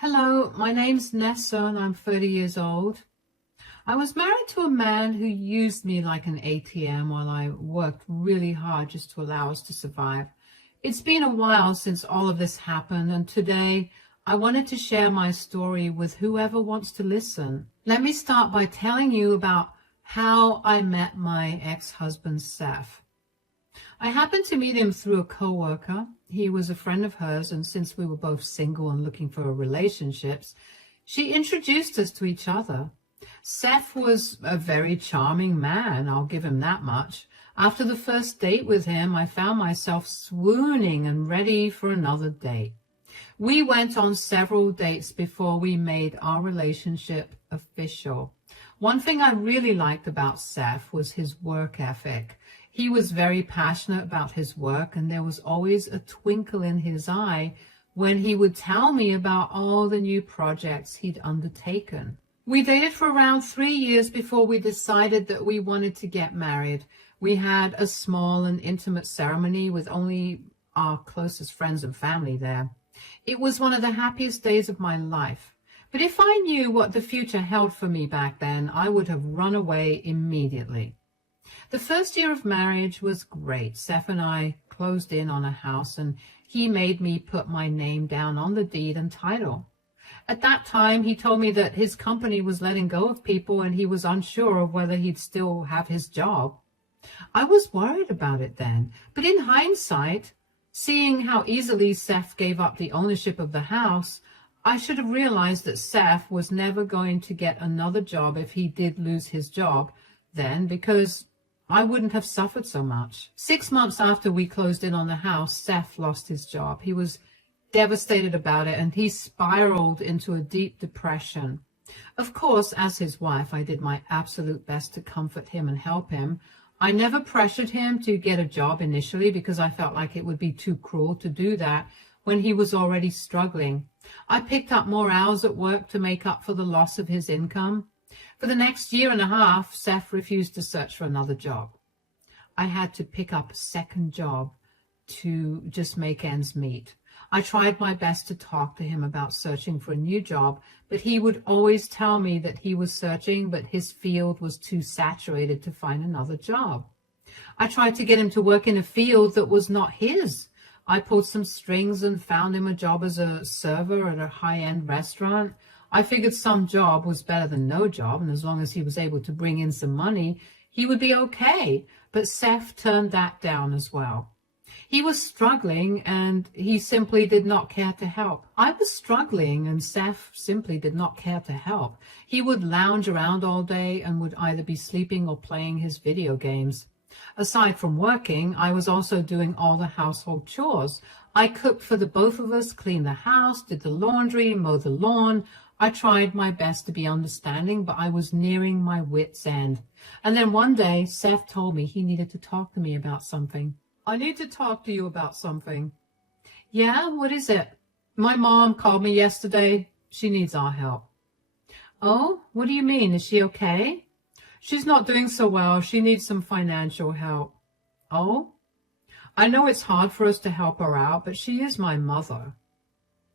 Hello, my name's Nessa and I'm 30 years old. I was married to a man who used me like an ATM while I worked really hard just to allow us to survive. It's been a while since all of this happened, and today I wanted to share my story with whoever wants to listen. Let me start by telling you about how I met my ex-husband, Seth. I happened to meet him through a coworker. He was a friend of hers, and since we were both single and looking for relationships, she introduced us to each other. Seth was a very charming man, I'll give him that much. After the first date with him, I found myself swooning and ready for another date. We went on several dates before we made our relationship official. One thing I really liked about Seth was his work ethic. He was very passionate about his work, and there was always a twinkle in his eye when he would tell me about all the new projects he'd undertaken. We dated for around 3 years before we decided that we wanted to get married. We had a small and intimate ceremony with only our closest friends and family there. It was one of the happiest days of my life. But if I knew what the future held for me back then, I would have run away immediately. The first year of marriage was great. Seth and I closed in on a house, and he made me put my name down on the deed and title. At that time, he told me that his company was letting go of people and he was unsure of whether he'd still have his job. I was worried about it then, but in hindsight, seeing how easily Seth gave up the ownership of the house, I should have realized that Seth was never going to get another job if he did lose his job then, because I wouldn't have suffered so much. 6 months after we closed in on the house, Seth lost his job. He was devastated about it, and he spiraled into a deep depression. Of course, as his wife, I did my absolute best to comfort him and help him. I never pressured him to get a job initially because I felt like it would be too cruel to do that when he was already struggling. I picked up more hours at work to make up for the loss of his income. For the next year and a half, Seth refused to search for another job. I had to pick up a second job to just make ends meet. I tried my best to talk to him about searching for a new job, but he would always tell me that he was searching, but his field was too saturated to find another job. I tried to get him to work in a field that was not his. I pulled some strings and found him a job as a server at a high-end restaurant. I figured some job was better than no job, and as long as he was able to bring in some money, he would be okay. But Seth turned that down as well. He was struggling, and he simply did not care to help. I was struggling, and Seth simply did not care to help. He would lounge around all day and would either be sleeping or playing his video games. Aside from working, I was also doing all the household chores. I cooked for the both of us, cleaned the house, did the laundry, mowed the lawn. I tried my best to be understanding, but I was nearing my wit's end. And then one day, Seth told me he needed to talk to me about something. I need to talk to you about something. Yeah, what is it? My mom called me yesterday. She needs our help. Oh, what do you mean? Is she okay? She's not doing so well. She needs some financial help. Oh? I know it's hard for us to help her out, but she is my mother.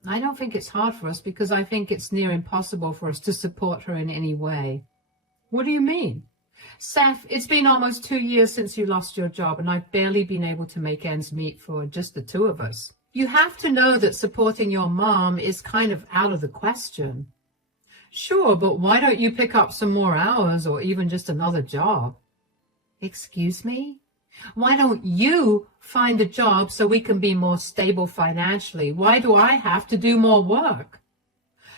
I don't think it's hard for us because I think it's near impossible for us to support her in any way. What do you mean? Seth, it's been almost 2 years since you lost your job, and I've barely been able to make ends meet for just the two of us. You have to know that supporting your mom is kind of out of the question. Sure, but why don't you pick up some more hours or even just another job? Excuse me? Why don't you find a job so we can be more stable financially? Why do I have to do more work?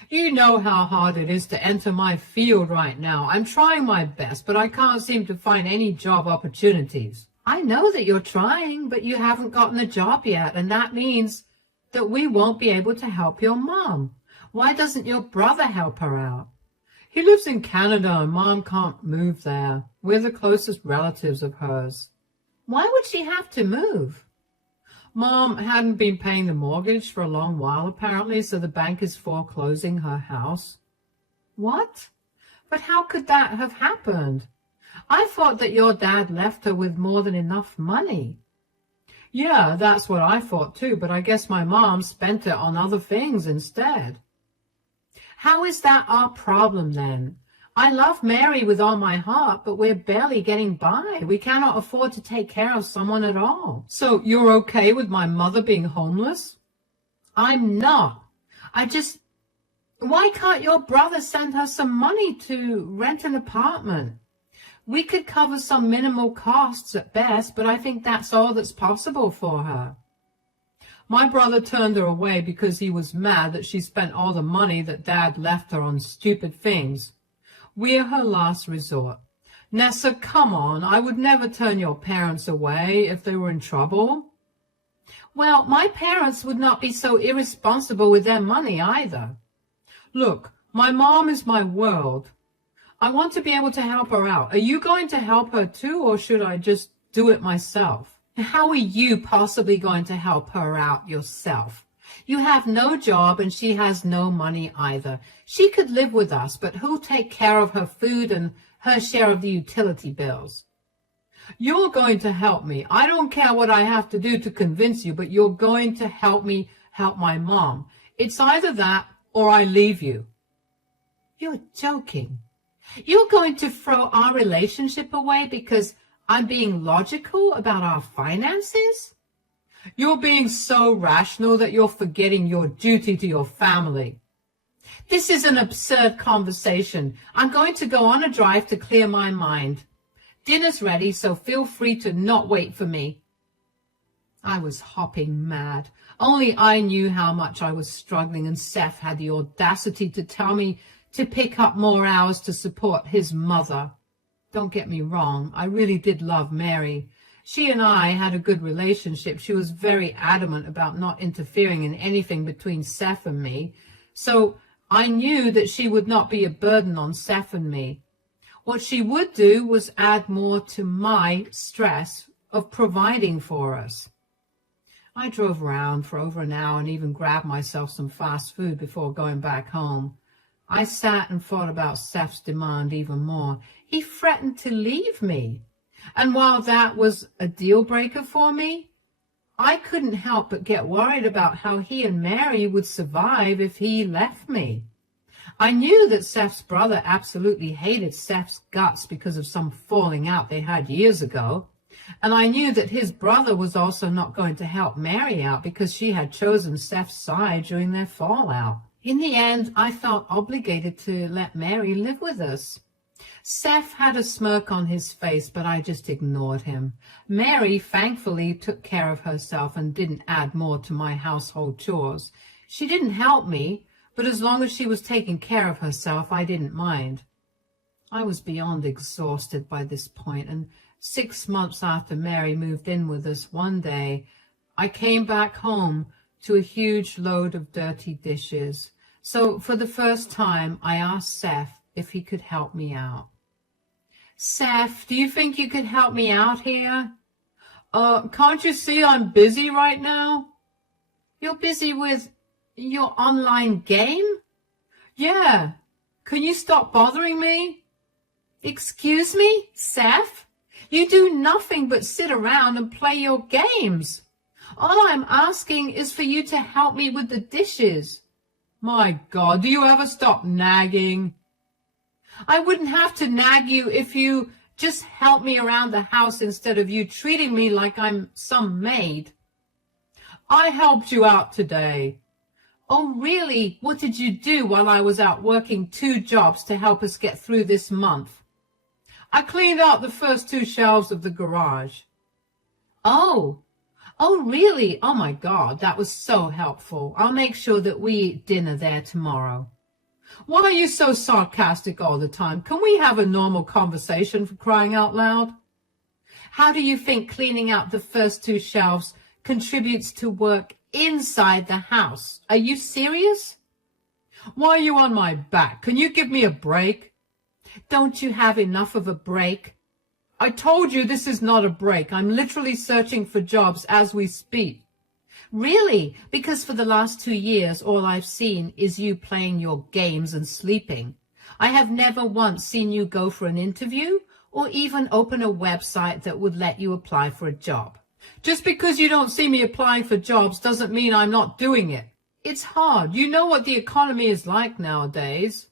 You know how hard it is to enter my field right now. I'm trying my best, but I can't seem to find any job opportunities. I know that you're trying, but you haven't gotten a job yet, and that means that we won't be able to help your mom. Why doesn't your brother help her out? He lives in Canada, and Mom can't move there. We're the closest relatives of hers. Why would she have to move? Mom hadn't been paying the mortgage for a long while, apparently, so the bank is foreclosing her house. What? But how could that have happened? I thought that your dad left her with more than enough money. Yeah, that's what I thought too, but I guess my mom spent it on other things instead. How is that our problem then? I love Mary with all my heart, but we're barely getting by. We cannot afford to take care of someone at all. So you're okay with my mother being homeless? I'm not. Why can't your brother send her some money to rent an apartment? We could cover some minimal costs at best, but I think that's all that's possible for her. My brother turned her away because he was mad that she spent all the money that Dad left her on stupid things. We're her last resort. Nessa, come on, I would never turn your parents away if they were in trouble. Well, my parents would not be so irresponsible with their money either. Look, my mom is my world. I want to be able to help her out. Are you going to help her too, or should I just do it myself? How are you possibly going to help her out yourself? You have no job and she has no money either. She could live with us, but who'll take care of her food and her share of the utility bills? You're going to help me. I don't care what I have to do to convince you, but you're going to help me help my mom. It's either that or I leave you. You're joking. You're going to throw our relationship away because I'm being logical about our finances? You're being so rational that you're forgetting your duty to your family. This is an absurd conversation. I'm going to go on a drive to clear my mind. Dinner's ready, so feel free to not wait for me. I was hopping mad. Only I knew how much I was struggling, and Seth had the audacity to tell me to pick up more hours to support his mother. Don't get me wrong, I really did love Mary. She and I had a good relationship. She was very adamant about not interfering in anything between Seth and me, so I knew that she would not be a burden on Seth and me. What she would do was add more to my stress of providing for us. I drove around for over an hour and even grabbed myself some fast food before going back home. I sat and thought about Seth's demand even more. He threatened to leave me. And while that was a deal breaker for me, I couldn't help but get worried about how he and Mary would survive if he left me. I knew that Seth's brother absolutely hated Seth's guts because of some falling out they had years ago. And I knew that his brother was also not going to help Mary out because she had chosen Seth's side during their fallout. In the end, I felt obligated to let Mary live with us. Seth had a smirk on his face, but I just ignored him. Mary, thankfully, took care of herself and didn't add more to my household chores. She didn't help me, but as long as she was taking care of herself, I didn't mind. I was beyond exhausted by this point, and 6 months after Mary moved in with us, one day, I came back home to a huge load of dirty dishes. So for the first time, I asked Seth if he could help me out. Seth, do you think you could help me out here? Can't you see I'm busy right now? You're busy with your online game? Yeah. Can you stop bothering me? Excuse me, Seth? You do nothing but sit around and play your games. All I'm asking is for you to help me with the dishes. My God, do you ever stop nagging? I wouldn't have to nag you if you just helped me around the house instead of you treating me like I'm some maid. I helped you out today. Oh, really? What did you do while I was out working 2 jobs to help us get through this month? I cleaned out the first 2 shelves of the garage. Oh, really? Oh, my God, that was so helpful. I'll make sure that we eat dinner there tomorrow. Why are you so sarcastic all the time? Can we have a normal conversation, for crying out loud? How do you think cleaning out the first 2 shelves contributes to work inside the house? Are you serious? Why are you on my back? Can you give me a break? Don't you have enough of a break? I told you this is not a break. I'm literally searching for jobs as we speak. Really? Because for the last 2 years, all I've seen is you playing your games and sleeping. I have never once seen you go for an interview or even open a website that would let you apply for a job. Just because you don't see me applying for jobs doesn't mean I'm not doing it. It's hard. You know what the economy is like nowadays.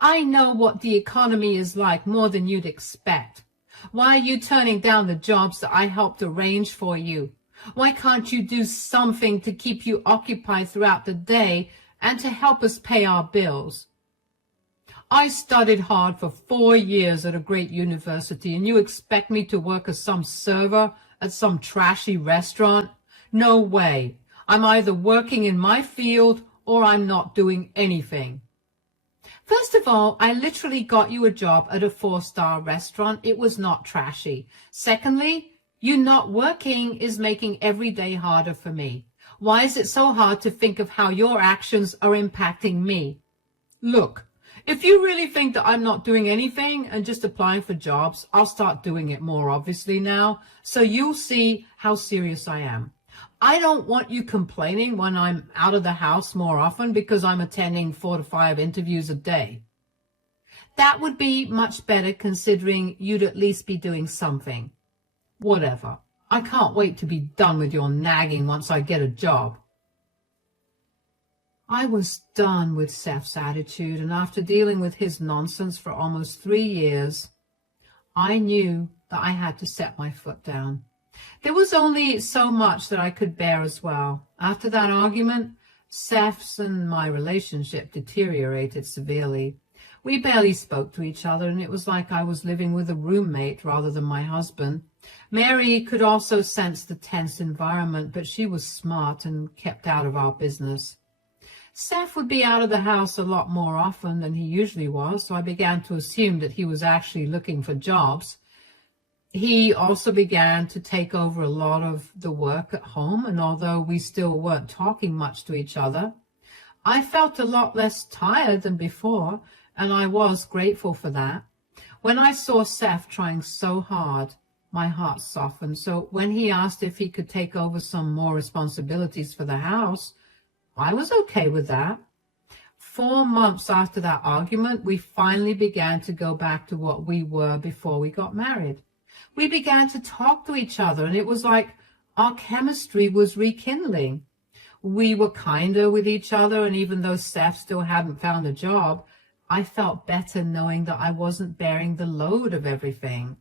I know what the economy is like more than you'd expect. Why are you turning down the jobs that I helped arrange for you? Why can't you do something to keep you occupied throughout the day and to help us pay our bills? I studied hard for 4 years at a great university, and you expect me to work as some server at some trashy restaurant? No way. I'm either working in my field or I'm not doing anything. First of all, I literally got you a job at a 4-star restaurant. It was not trashy. Secondly, you not working is making every day harder for me. Why is it so hard to think of how your actions are impacting me? Look, if you really think that I'm not doing anything and just applying for jobs, I'll start doing it more obviously now, so you'll see how serious I am. I don't want you complaining when I'm out of the house more often because I'm attending 4 to 5 interviews a day. That would be much better considering you'd at least be doing something. Whatever. I can't wait to be done with your nagging once I get a job. I was done with Seth's attitude, and after dealing with his nonsense for almost 3 years, I knew that I had to set my foot down. There was only so much that I could bear as well. After that argument, Seth's and my relationship deteriorated severely. We barely spoke to each other, and it was like I was living with a roommate rather than my husband. Mary could also sense the tense environment, but she was smart and kept out of our business. Seth would be out of the house a lot more often than he usually was, so I began to assume that he was actually looking for jobs. He also began to take over a lot of the work at home, and although we still weren't talking much to each other, I felt a lot less tired than before, and I was grateful for that. When I saw Seth trying so hard, my heart softened. So when he asked if he could take over some more responsibilities for the house, I was okay with that. 4 months after that argument, we finally began to go back to what we were before we got married. We began to talk to each other, and it was like our chemistry was rekindling. We were kinder with each other, and even though Seth still hadn't found a job, I felt better knowing that I wasn't bearing the load of everything.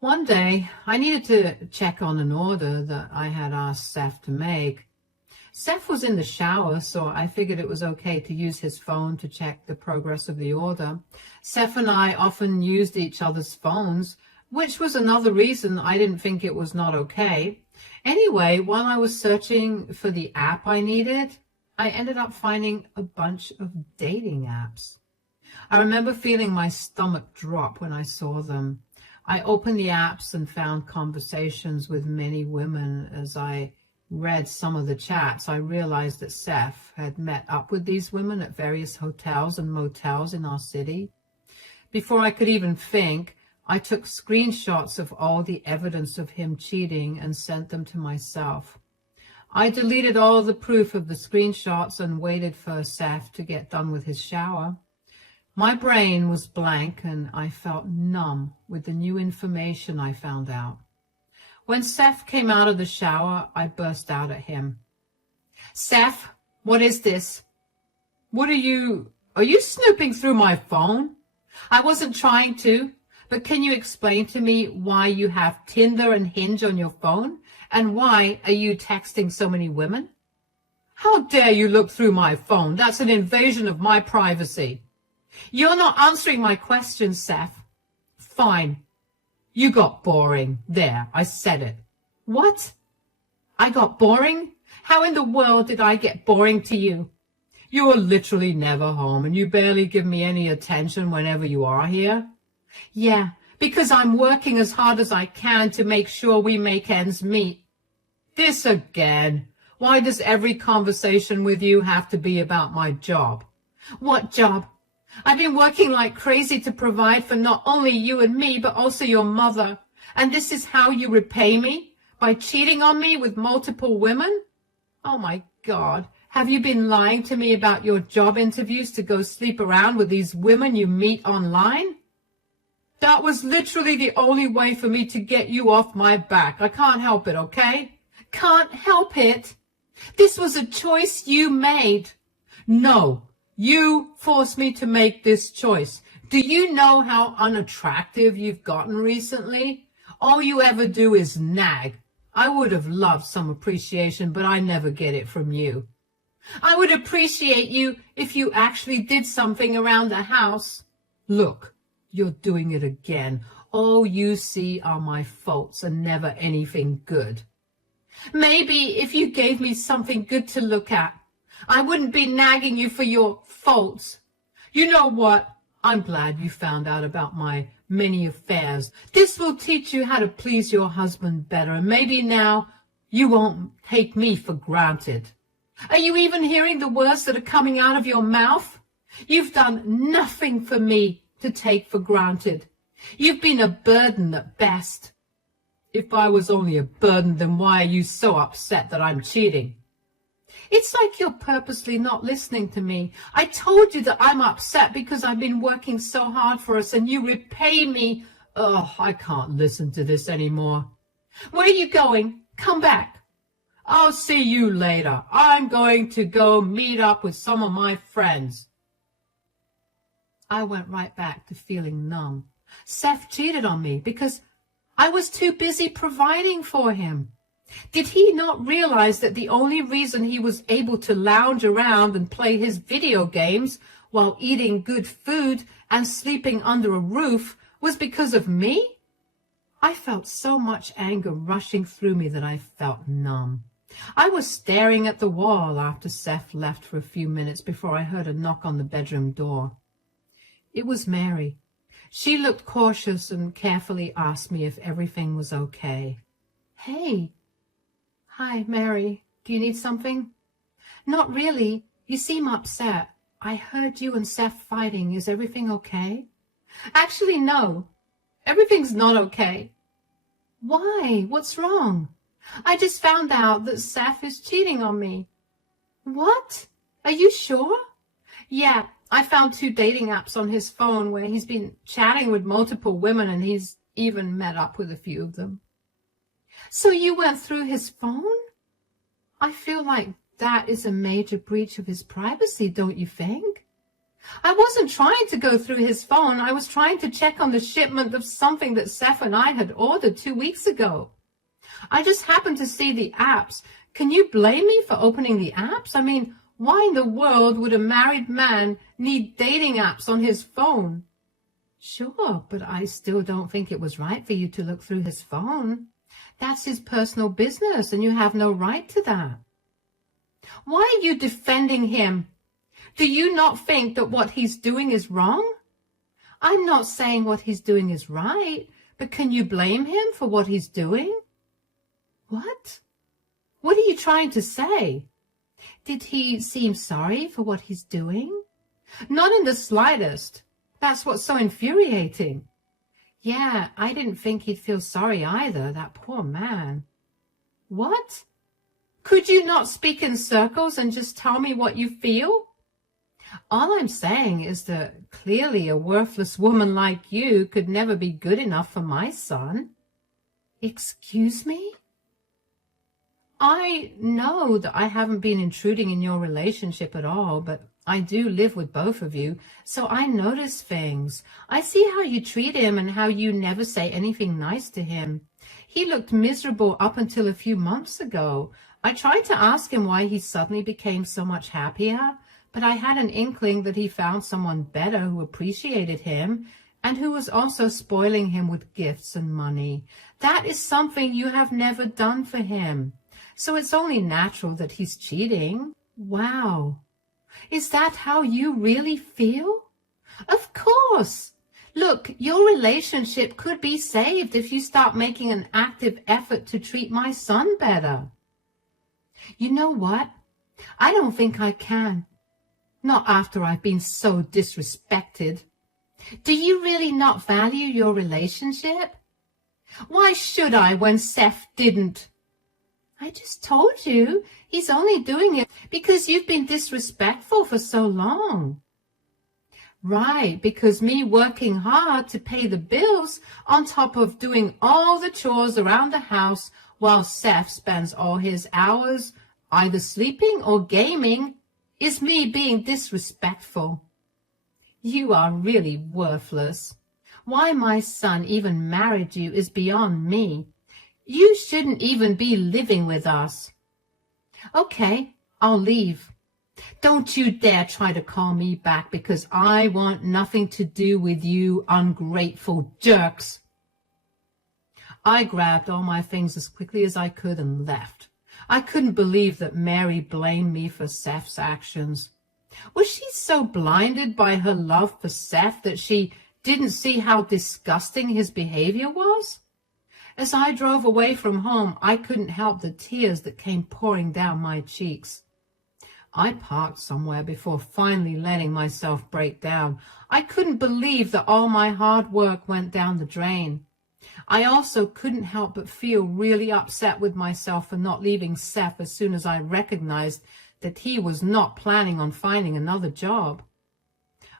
One day, I needed to check on an order that I had asked Seth to make. Seth was in the shower, so I figured it was okay to use his phone to check the progress of the order. Seth and I often used each other's phones, which was another reason I didn't think it was not okay. Anyway, while I was searching for the app I needed, I ended up finding a bunch of dating apps. I remember feeling my stomach drop when I saw them. I opened the apps and found conversations with many women. As I read some of the chats, I realized that Seth had met up with these women at various hotels and motels in our city. Before I could even think, I took screenshots of all the evidence of him cheating and sent them to myself. I deleted all the proof of the screenshots and waited for Seth to get done with his shower. My brain was blank and I felt numb with the new information I found out. When Seth came out of the shower, I burst out at him. Seth, what is this? Are you snooping through my phone? I wasn't trying to. But can you explain to me why you have Tinder and Hinge on your phone? And why are you texting so many women? How dare you look through my phone? That's an invasion of my privacy. You're not answering my questions, Seth. Fine. You got boring. There, I said it. What? I got boring? How in the world did I get boring to you? You're literally never home, and you barely give me any attention whenever you are here. Yeah, because I'm working as hard as I can to make sure we make ends meet. This again. Why does every conversation with you have to be about my job? What job? I've been working like crazy to provide for not only you and me, but also your mother. And this is how you repay me? By cheating on me with multiple women? Oh my God. Have you been lying to me about your job interviews to go sleep around with these women you meet online? That was literally the only way for me to get you off my back. I can't help it, okay? Can't help it? This was a choice you made. No, you forced me to make this choice. Do you know how unattractive you've gotten recently? All you ever do is nag. I would have loved some appreciation, but I never get it from you. I would appreciate you if you actually did something around the house. Look, you're doing it again. All you see are my faults and never anything good. Maybe if you gave me something good to look at, I wouldn't be nagging you for your faults. You know what? I'm glad you found out about my many affairs. This will teach you how to please your husband better, and maybe now you won't take me for granted. Are you even hearing the words that are coming out of your mouth? You've done nothing for me to take for granted. You've been a burden at best. If I was only a burden, then why are you so upset that I'm cheating? It's like you're purposely not listening to me. I told you that I'm upset because I've been working so hard for us, and you repay me. Oh, I can't listen to this anymore. Where are you going? Come back. I'll see you later. I'm going to go meet up with some of my friends. I went right back to feeling numb. Seth cheated on me because I was too busy providing for him. Did he not realize that the only reason he was able to lounge around and play his video games while eating good food and sleeping under a roof was because of me? I felt so much anger rushing through me that I felt numb. I was staring at the wall after Seth left for a few minutes before I heard a knock on the bedroom door. It was Mary. She looked cautious and carefully asked me if everything was okay. Hey. Hi, Mary. Do you need something? Not really. You seem upset. I heard you and Seth fighting. Is everything okay? Actually, no. Everything's not okay. Why? What's wrong? I just found out that Seth is cheating on me. What? Are you sure? Yeah, I found 2 dating apps on his phone where he's been chatting with multiple women, and he's even met up with a few of them. So you went through his phone? I feel like that is a major breach of his privacy, don't you think? I wasn't trying to go through his phone. I was trying to check on the shipment of something that Seth and I had ordered 2 weeks ago. I just happened to see the apps. Can you blame me for opening the apps? I mean, why in the world would a married man need dating apps on his phone? Sure, but I still don't think it was right for you to look through his phone. That's his personal business, and you have no right to that. Why are you defending him? Do you not think that what he's doing is wrong? I'm not saying what he's doing is right, but can you blame him for what he's doing? What? What are you trying to say? Did he seem sorry for what he's doing? Not in the slightest. That's what's so infuriating. Yeah, I didn't think he'd feel sorry either, that poor man. What? Could you not speak in circles and just tell me what you feel? All I'm saying is that clearly a worthless woman like you could never be good enough for my son. Excuse me? I know that I haven't been intruding in your relationship at all, but I do live with both of you, so I notice things. I see how you treat him and how you never say anything nice to him. He looked miserable up until a few months ago. I tried to ask him why he suddenly became so much happier, but I had an inkling that he found someone better who appreciated him and who was also spoiling him with gifts and money. That is something you have never done for him. So it's only natural that he's cheating. Wow. Is that how you really feel? Of course. Look, your relationship could be saved if you start making an active effort to treat my son better. You know what? I don't think I can. Not after I've been so disrespected. Do you really not value your relationship? Why should I when Seth didn't? I just told you he's only doing it because you've been disrespectful for so long. Right, because me working hard to pay the bills on top of doing all the chores around the house while Seth spends all his hours either sleeping or gaming, is me being disrespectful. You are really worthless. Why my son even married you is beyond me. You shouldn't even be living with us. Okay, I'll leave. Don't you dare try to call me back because I want nothing to do with you ungrateful jerks. I grabbed all my things as quickly as I could and left. I couldn't believe that Mary blamed me for Seth's actions. Was she so blinded by her love for Seth that she didn't see how disgusting his behavior was? As I drove away from home, I couldn't help the tears that came pouring down my cheeks. I parked somewhere before finally letting myself break down. I couldn't believe that all my hard work went down the drain. I also couldn't help but feel really upset with myself for not leaving Seth as soon as I recognized that he was not planning on finding another job.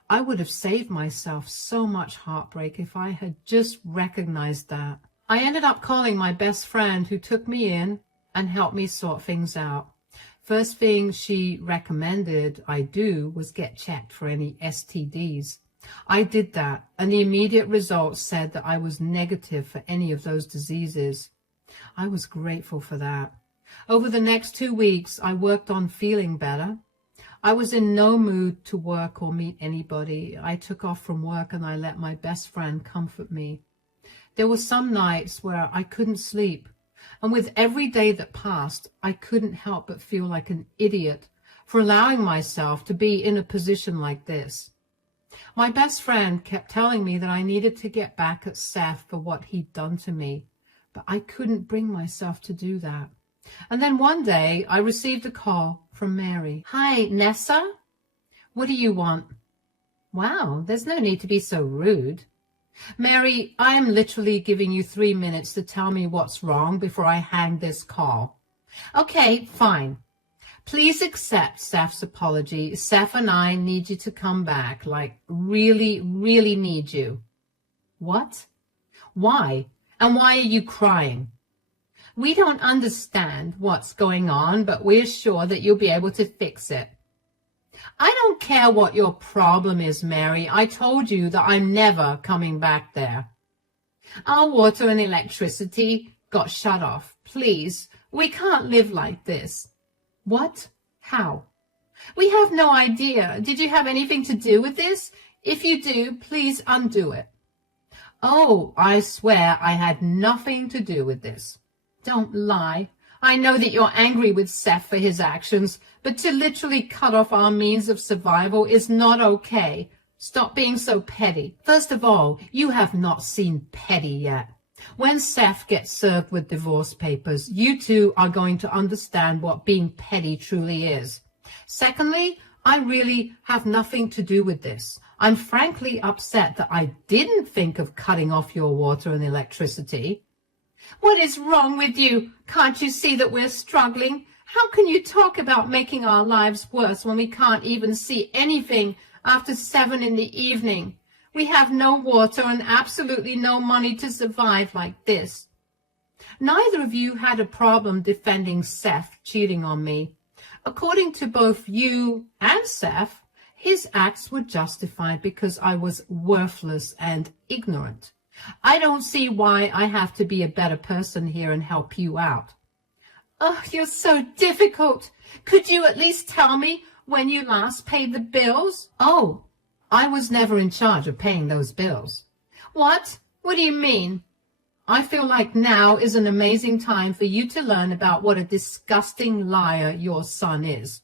I would have saved myself so much heartbreak if I had just recognized that. I ended up calling my best friend who took me in and helped me sort things out. First thing she recommended I do was get checked for any STDs. I did that, and the immediate results said that I was negative for any of those diseases. I was grateful for that. Over the next 2 weeks, I worked on feeling better. I was in no mood to work or meet anybody. I took off from work and I let my best friend comfort me. There were some nights where I couldn't sleep, and with every day that passed, I couldn't help but feel like an idiot for allowing myself to be in a position like this. My best friend kept telling me that I needed to get back at Seth for what he'd done to me, but I couldn't bring myself to do that. And then one day I received a call from Mary. Hi, Nessa? What do you want? Wow, there's no need to be so rude. Mary, I am literally giving you 3 minutes to tell me what's wrong before I hang this call. Okay, fine. Please accept Seth's apology. Seth and I need you to come back, like really, really need you. What? Why? And why are you crying? We don't understand what's going on, but we're sure that you'll be able to fix it. I don't care what your problem is, Mary. I told you that I'm never coming back there. Our water and electricity got shut off. Please, we can't live like this. What? How? We have no idea. Did you have anything to do with this? If you do, please undo it. Oh, I swear I had nothing to do with this. Don't lie. I know that you're angry with Seth for his actions, but to literally cut off our means of survival is not okay. Stop being so petty. First of all, you have not seen petty yet. When Seth gets served with divorce papers, you two are going to understand what being petty truly is. Secondly, I really have nothing to do with this. I'm frankly upset that I didn't think of cutting off your water and electricity. What is wrong with you? Can't you see that we're struggling? How can you talk about making our lives worse when we can't even see anything after 7 in the evening? We have no water and absolutely no money to survive like this. Neither of you had a problem defending Seth cheating on me. According to both you and Seth, his acts were justified because I was worthless and ignorant. I don't see why I have to be a better person here and help you out. Oh, you're so difficult. Could you at least tell me when you last paid the bills? Oh, I was never in charge of paying those bills. What? What do you mean? I feel like now is an amazing time for you to learn about what a disgusting liar your son is.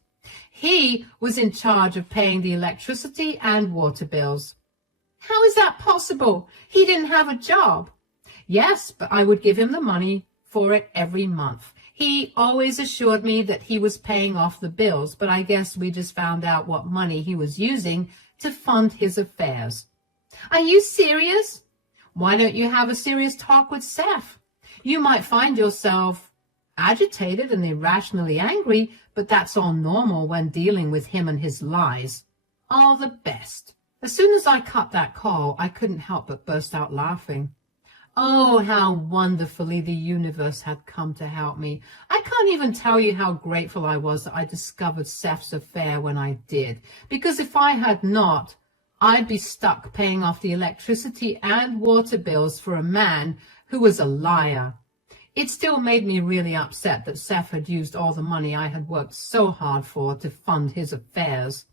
He was in charge of paying the electricity and water bills. How is that possible? He didn't have a job. Yes, but I would give him the money for it every month. He always assured me that he was paying off the bills, but I guess we just found out what money he was using to fund his affairs. Are you serious? Why don't you have a serious talk with Seth? You might find yourself agitated and irrationally angry, but that's all normal when dealing with him and his lies. All the best. As soon as I cut that call, I couldn't help but burst out laughing. Oh, how wonderfully the universe had come to help me. I I can't even tell you how grateful I was that I discovered Seth's affair when I did, because if I had not, I'd be stuck paying off the electricity and water bills for a man who was a liar. It still made me really upset that Seth had used all the money I had worked so hard for to fund his affairs.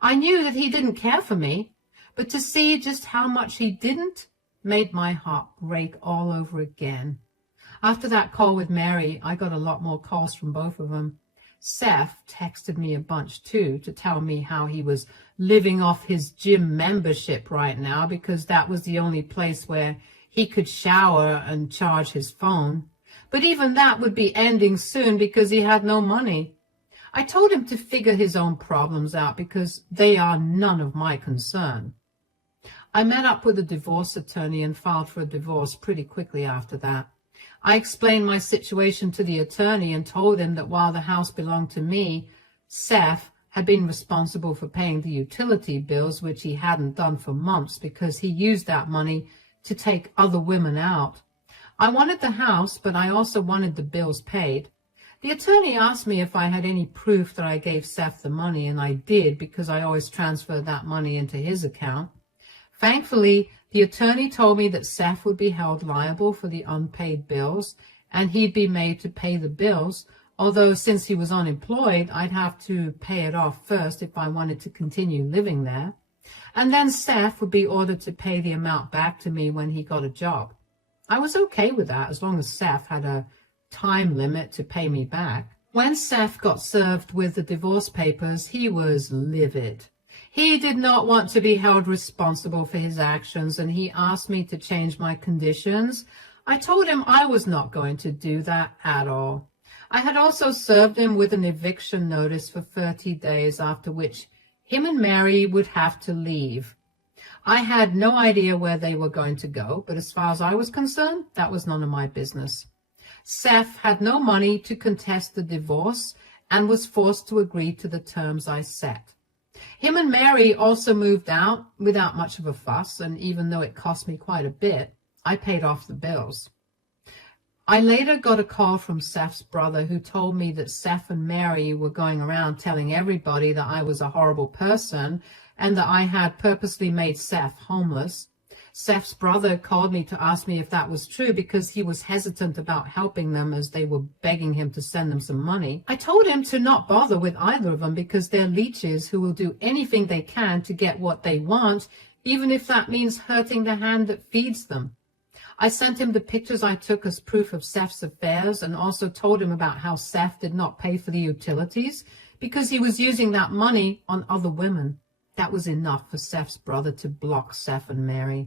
I knew that he didn't care for me, but to see just how much he didn't made my heart break all over again. After that call with Mary, I got a lot more calls from both of them. Seth texted me a bunch too to tell me how he was living off his gym membership right now because that was the only place where he could shower and charge his phone. But even that would be ending soon because he had no money. I told him to figure his own problems out because they are none of my concern. I met up with a divorce attorney and filed for a divorce pretty quickly after that. I explained my situation to the attorney and told him that while the house belonged to me, Seth had been responsible for paying the utility bills, which he hadn't done for months because he used that money to take other women out. I wanted the house, but I also wanted the bills paid. The attorney asked me if I had any proof that I gave Seth the money, and I did because I always transferred that money into his account. Thankfully, the attorney told me that Seth would be held liable for the unpaid bills, and he'd be made to pay the bills, although since he was unemployed, I'd have to pay it off first if I wanted to continue living there. And then Seth would be ordered to pay the amount back to me when he got a job. I was okay with that as long as Seth had a time limit to pay me back. When Seth got served with the divorce papers, he was livid. He did not want to be held responsible for his actions, and he asked me to change my conditions. I told him I was not going to do that at all. I had also served him with an eviction notice for 30 days, after which him and Mary would have to leave. I had no idea where they were going to go, but as far as I was concerned, that was none of my business. Seth had no money to contest the divorce and was forced to agree to the terms I set. Him and Mary also moved out without much of a fuss, and even though it cost me quite a bit, I paid off the bills. I later got a call from Seth's brother who told me that Seth and Mary were going around telling everybody that I was a horrible person and that I had purposely made Seth homeless. Seth's brother called me to ask me if that was true because he was hesitant about helping them as they were begging him to send them some money. I told him to not bother with either of them because they're leeches who will do anything they can to get what they want, even if that means hurting the hand that feeds them. I sent him the pictures I took as proof of Seth's affairs and also told him about how Seth did not pay for the utilities because he was using that money on other women. That was enough for Seth's brother to block Seth and Mary.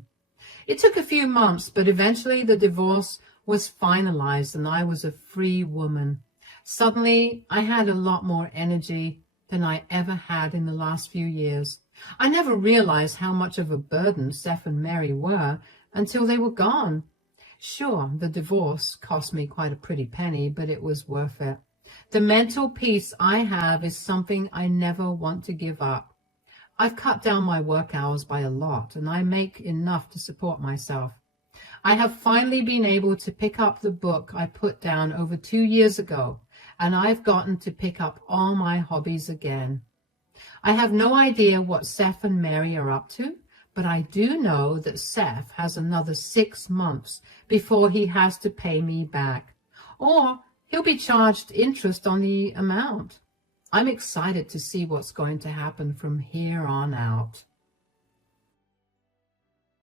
It took a few months, but eventually the divorce was finalized and I was a free woman. Suddenly, I had a lot more energy than I ever had in the last few years. I never realized how much of a burden Seth and Mary were until they were gone. Sure, the divorce cost me quite a pretty penny, but it was worth it. The mental peace I have is something I never want to give up. I've cut down my work hours by a lot, and I make enough to support myself. I have finally been able to pick up the book I put down over 2 years ago, and I've gotten to pick up all my hobbies again. I have no idea what Seth and Mary are up to, but I do know that Seth has another 6 months before he has to pay me back, or he'll be charged interest on the amount. I'm excited to see what's going to happen from here on out.